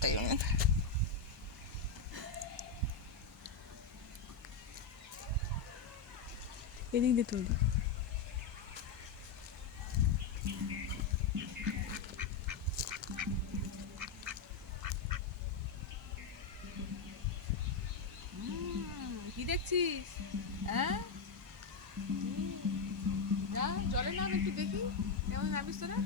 তাই জন্য এদিক দিয়ে তুলবি। কি দেখছিস? হ্যাঁ, যা জলে নাম একটু দেখি কেমন নামিস তোরা।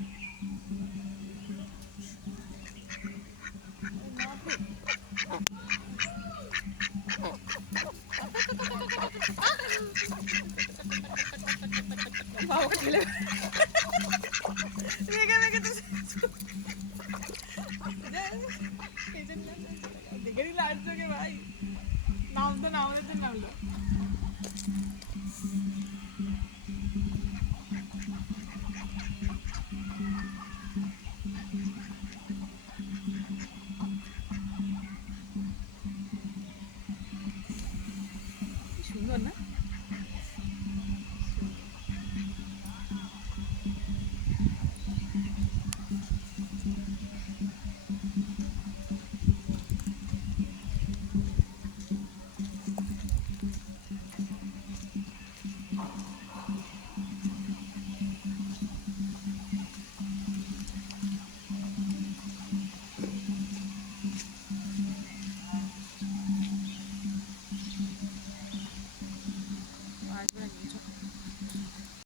বাবা ঠেলে রেগে রেগে তো দেখে দিল আর চোখে ভাই, নামতো না আমাদের তো নামলো। সুন্দর না?